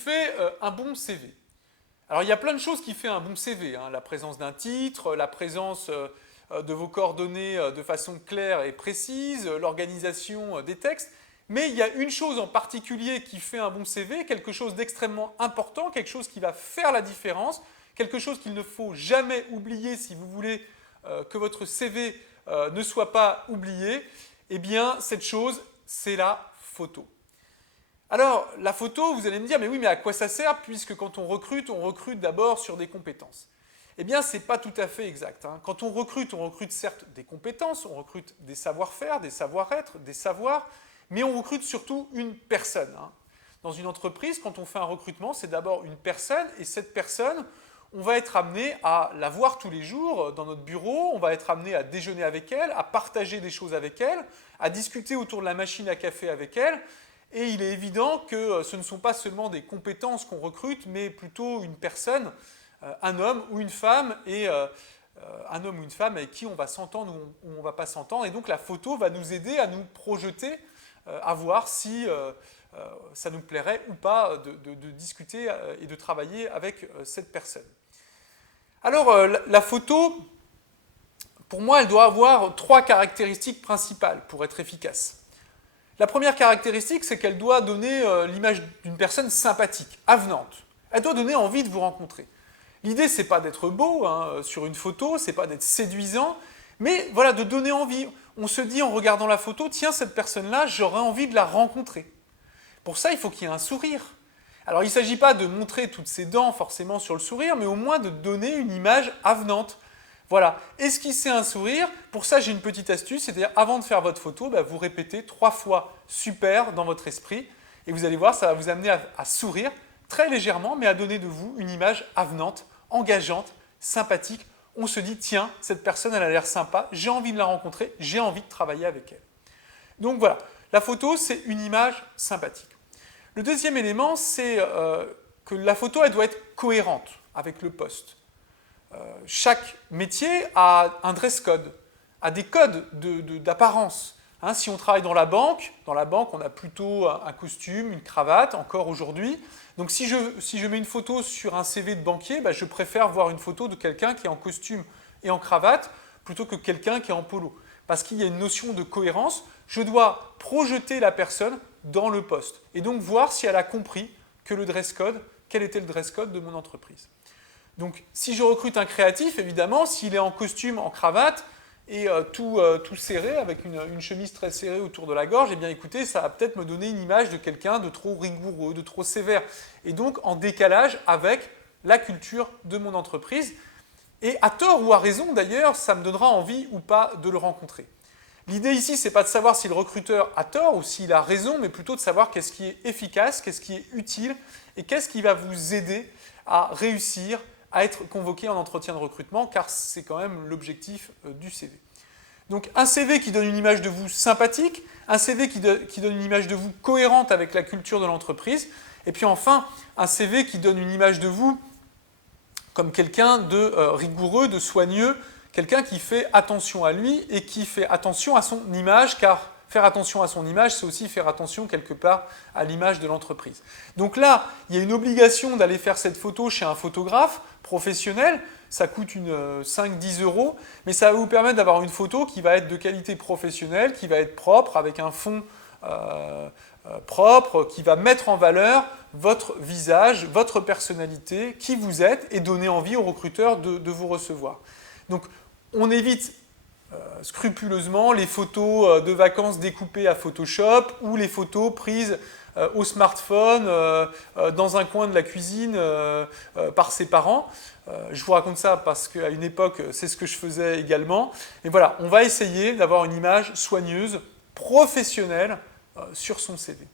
fait un bon CV? Alors il y a plein de choses qui fait un bon CV, hein. La présence d'un titre, la présence de vos coordonnées de façon claire et précise, l'organisation des textes. Mais il y a une chose en particulier qui fait un bon CV, quelque chose d'extrêmement important, quelque chose qui va faire la différence, quelque chose qu'il ne faut jamais oublier si vous voulez que votre CV ne soit pas oublié. Eh bien, cette chose, c'est la photo. Alors, la photo, vous allez me dire, mais oui, mais à quoi ça sert, puisque quand on recrute d'abord sur des compétences. Eh bien, ce n'est pas tout à fait exact, hein. Quand on recrute certes des compétences, on recrute des savoir-faire, des savoir-être, des savoirs, mais on recrute surtout une personne, hein. Dans une entreprise, quand on fait un recrutement, c'est d'abord une personne, et cette personne, on va être amené à la voir tous les jours dans notre bureau, on va être amené à déjeuner avec elle, à partager des choses avec elle, à discuter autour de la machine à café avec elle. Et il est évident que ce ne sont pas seulement des compétences qu'on recrute, mais plutôt une personne, un homme ou une femme, et un homme ou une femme avec qui on va s'entendre ou on ne va pas s'entendre. Et donc la photo va nous aider à nous projeter, à voir si ça nous plairait ou pas de discuter et de travailler avec cette personne. Alors la photo, pour moi, elle doit avoir 3 caractéristiques principales pour être efficace. La première caractéristique, c'est qu'elle doit donner l'image d'une personne sympathique, avenante. Elle doit donner envie de vous rencontrer. L'idée, c'est pas d'être beau hein, sur une photo, c'est pas d'être séduisant, mais voilà, de donner envie. On se dit en regardant la photo, tiens, cette personne-là, j'aurais envie de la rencontrer. Pour ça, il faut qu'il y ait un sourire. Alors, il ne s'agit pas de montrer toutes ses dents forcément sur le sourire, mais au moins de donner une image avenante. Voilà, esquisser un sourire, pour ça j'ai une petite astuce, c'est-à-dire avant de faire votre photo, vous répétez 3 fois super dans votre esprit, et vous allez voir, ça va vous amener à sourire très légèrement, mais à donner de vous une image avenante, engageante, sympathique. On se dit, tiens, cette personne elle a l'air sympa, j'ai envie de la rencontrer, j'ai envie de travailler avec elle. Donc voilà, la photo c'est une image sympathique. Le deuxième élément, c'est que la photo elle doit être cohérente avec le poste. Chaque métier a un dress code, a des codes d'apparence. Hein, si on travaille dans la banque, on a plutôt un costume, une cravate, encore aujourd'hui. Donc si je mets une photo sur un CV de banquier, je préfère voir une photo de quelqu'un qui est en costume et en cravate plutôt que quelqu'un qui est en polo. Parce qu'il y a une notion de cohérence, je dois projeter la personne dans le poste. Et donc voir si elle a compris que le dress code, quel était le dress code de mon entreprise. Donc, si je recrute un créatif, évidemment, s'il est en costume, en cravate, et tout serré, avec une chemise très serrée autour de la gorge, eh bien écoutez, ça va peut-être me donner une image de quelqu'un de trop rigoureux, de trop sévère, et donc en décalage avec la culture de mon entreprise. Et à tort ou à raison, d'ailleurs, ça me donnera envie ou pas de le rencontrer. L'idée ici, ce n'est pas de savoir si le recruteur a tort ou s'il a raison, mais plutôt de savoir qu'est-ce qui est efficace, qu'est-ce qui est utile, et qu'est-ce qui va vous aider à réussir à être convoqué en entretien de recrutement, car c'est quand même l'objectif du CV. Donc un CV qui donne une image de vous sympathique, un CV qui donne une image de vous cohérente avec la culture de l'entreprise, et puis enfin un CV qui donne une image de vous comme quelqu'un de rigoureux, de soigneux, quelqu'un qui fait attention à lui et qui fait attention à son image, car faire attention à son image, c'est aussi faire attention quelque part à l'image de l'entreprise. Donc là, il y a une obligation d'aller faire cette photo chez un photographe professionnel, ça coûte 5-10 €, mais ça va vous permettre d'avoir une photo qui va être de qualité professionnelle, qui va être propre, avec un fond propre, qui va mettre en valeur votre visage, votre personnalité, qui vous êtes, et donner envie aux recruteurs de vous recevoir. Donc on évite scrupuleusement les photos de vacances découpées à Photoshop ou les photos prises au smartphone dans un coin de la cuisine par ses parents. Je vous raconte ça parce qu'à une époque, c'est ce que je faisais également. Et voilà, on va essayer d'avoir une image soigneuse, professionnelle sur son CV.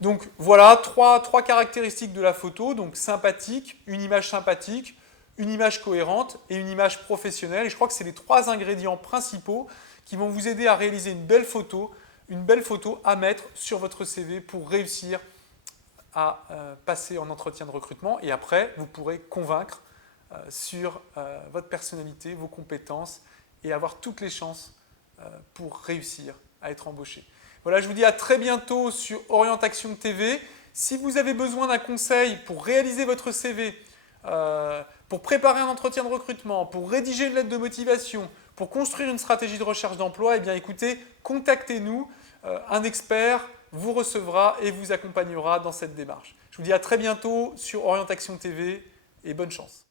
Donc voilà, trois caractéristiques de la photo, donc sympathique, une image sympathique, une image cohérente et une image professionnelle. Et je crois que c'est les 3 ingrédients principaux qui vont vous aider à réaliser une belle photo à mettre sur votre CV pour réussir à passer en entretien de recrutement. Et après, vous pourrez convaincre sur votre personnalité, vos compétences et avoir toutes les chances pour réussir à être embauché. Voilà, je vous dis à très bientôt sur Orientation TV. Si vous avez besoin d'un conseil pour réaliser votre CV, pour préparer un entretien de recrutement, pour rédiger une lettre de motivation, pour construire une stratégie de recherche d'emploi, eh bien écoutez, contactez-nous. Un expert vous recevra et vous accompagnera dans cette démarche. Je vous dis à très bientôt sur Orientation TV et bonne chance.